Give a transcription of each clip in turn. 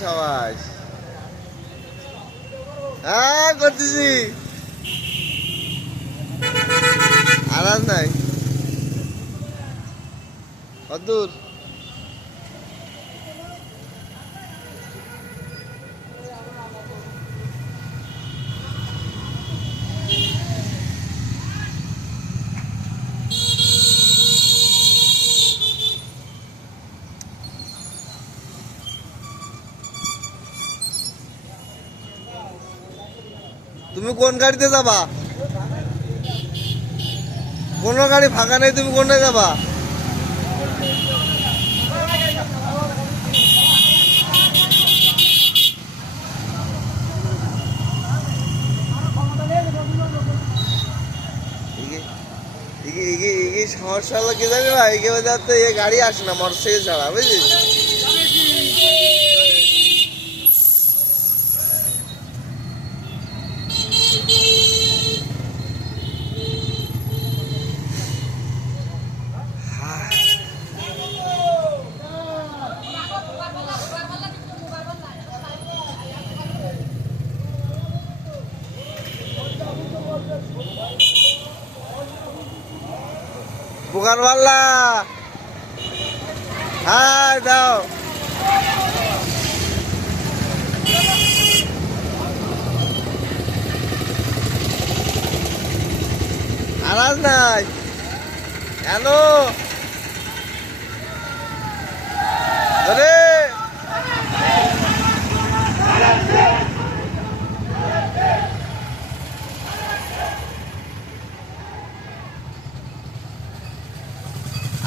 সবাই। হ্যাঁ করতেছি। আরাম নাই। কদূর তুমি কোন গাড়িতে যাবা? কোনো গাড়ি ফাঁকা নেই, তুমি কোনটায় যাবা? সমস্যা হলো কি জানি ভাই? এগে বাজাতে এ গাড়ি আসে না, মোটরসাইকেল ছাড়া, বুঝলি? পাল্লা হ্যাঁ দাও। আনাজ নাই। কেন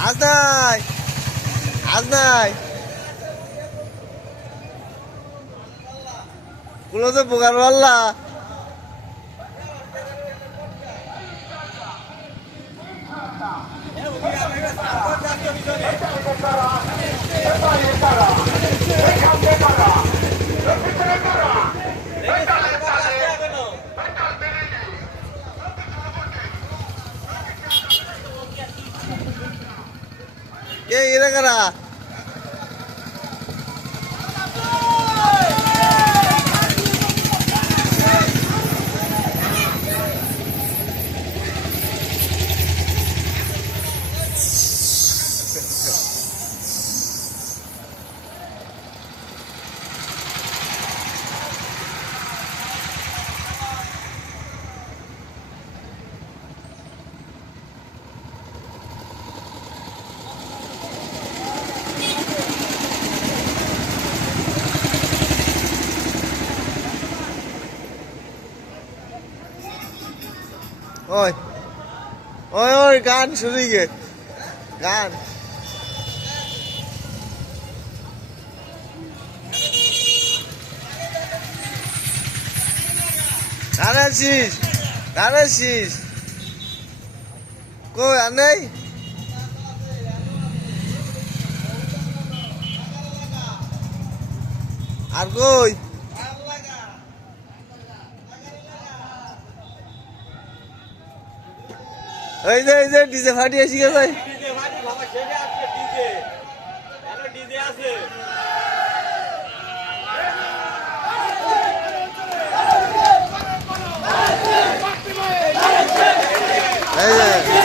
আজ নাই। আজ নাই। কোনো তো বোকার পাল্লা। এরা কারা? ওই ওই ওই গান শুরু গে। গান। গান আছিস? কই আর নেই? আর কই? এই যে এই যে ডিজে ফাটিয়ে শিখে আছে এই যে।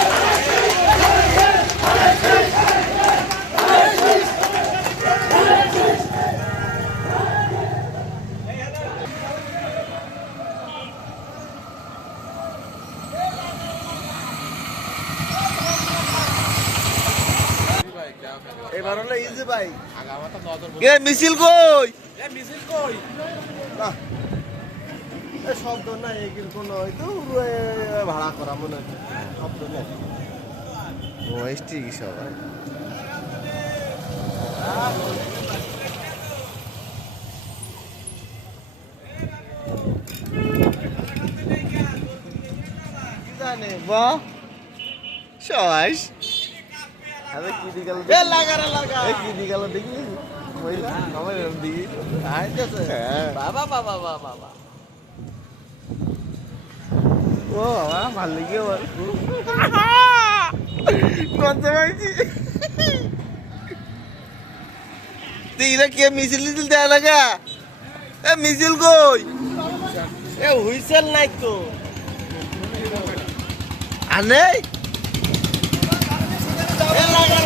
এবার হলো ইজি ভাই। গে মিছিল কই? মিছিল কই? না এ শব্দ নাই এগুলো কোনো হয়তো ভাড়া করা মনে হচ্ছে শব্দ নাই। ও এসটি কি সবাই? জানে বাহ। সবাই আরে কি দিগাল এ লাগা এ কি দিগাল দেখি মহিলা আমার দিকে আইতেছে বাবা বাবা বাবা বাবা। ও বাবা ভালো লাগে ওর কত পাইছি এরা কে মিছিল মিছিল দেয় লাগা? এ মিছিল কই? এ হুইসেল নাই তো। আনে É